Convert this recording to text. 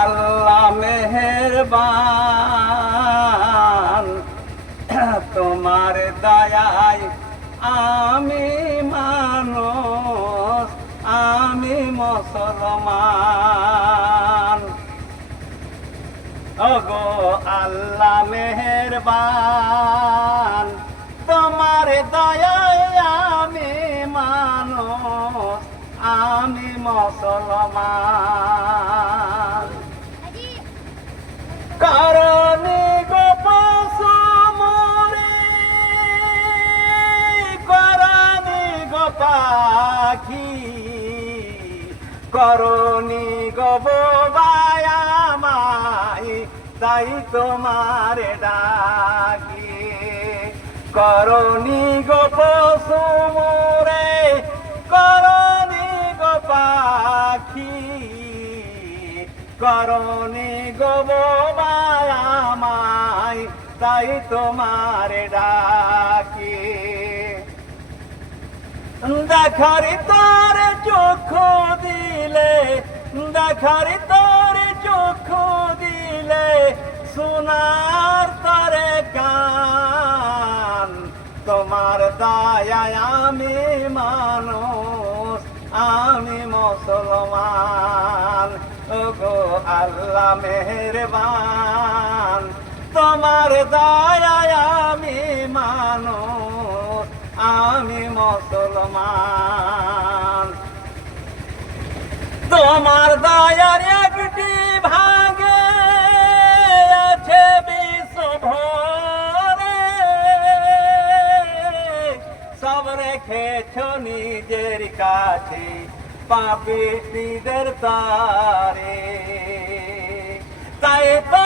আল্লাহ মেহেরবান, তোমার দয়ায় আমি মানুষ, আমি মুসলমান। ওগো আল্লাহ মেহেরবান, তোমার দয়ায় আমি মানুষ, আমি মুসলমান। করনি গো পশু মরে, করনি গো পাখি, করনি গো বোবায়া মাই, তাই তোমার ডাকি। করনি গো পশু মরে, করনি গো পাখি, করনি গো বোবায়া মাই, তাই তোমার ডাকি। দেখার তোর চোখ দিলে, দেখার তোর চোখ দিলে, সোনার তরে কান, তোমার দয়ায় আমি মানুষ, আমি মুসলমান। ওগো আল্লাহ মেহেরবান, তোমার দয়ায় আমি মানুষ, আমি মুসলমান। তোমার দয়ার একটি ভাগে আছে বিশ্বভরে, সব রেখেছ নিজের কাছে পাপীদের তারে, তাই তো